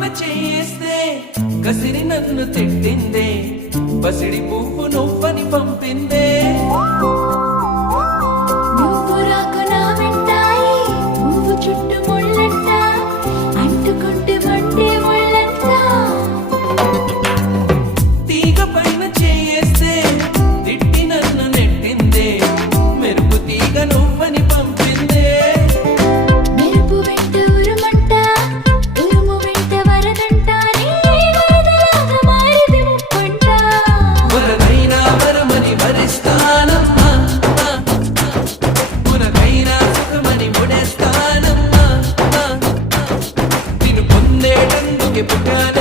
పైన చేస్తే కసిరి నన్ను తిట్టిందే, పసిడి పువ్వు నువ్వని పంపిందే. నువ్వు రాక నా వెంటాయి, నువ్వు చుట్టూ ముళ్ళంట, అంటుకుంటే మండే ముళ్ళంట. తీగ పైన చేస్తే తిట్టి నన్ను నెట్టిందే, మెరుపు తీగ నువ్వని పంపిందే. మెరుపు వెంట ఉరుమంట, ఉరుము వెంట వరదంట, వరదలాగా మారిది ముప్పంట. వరదైనా వరమని వరిస్తానమ్మా, మునకైనా సుఖమని ముడేస్తానమ్మా. నిన్ను పొందేటందుకే పుట్టాను.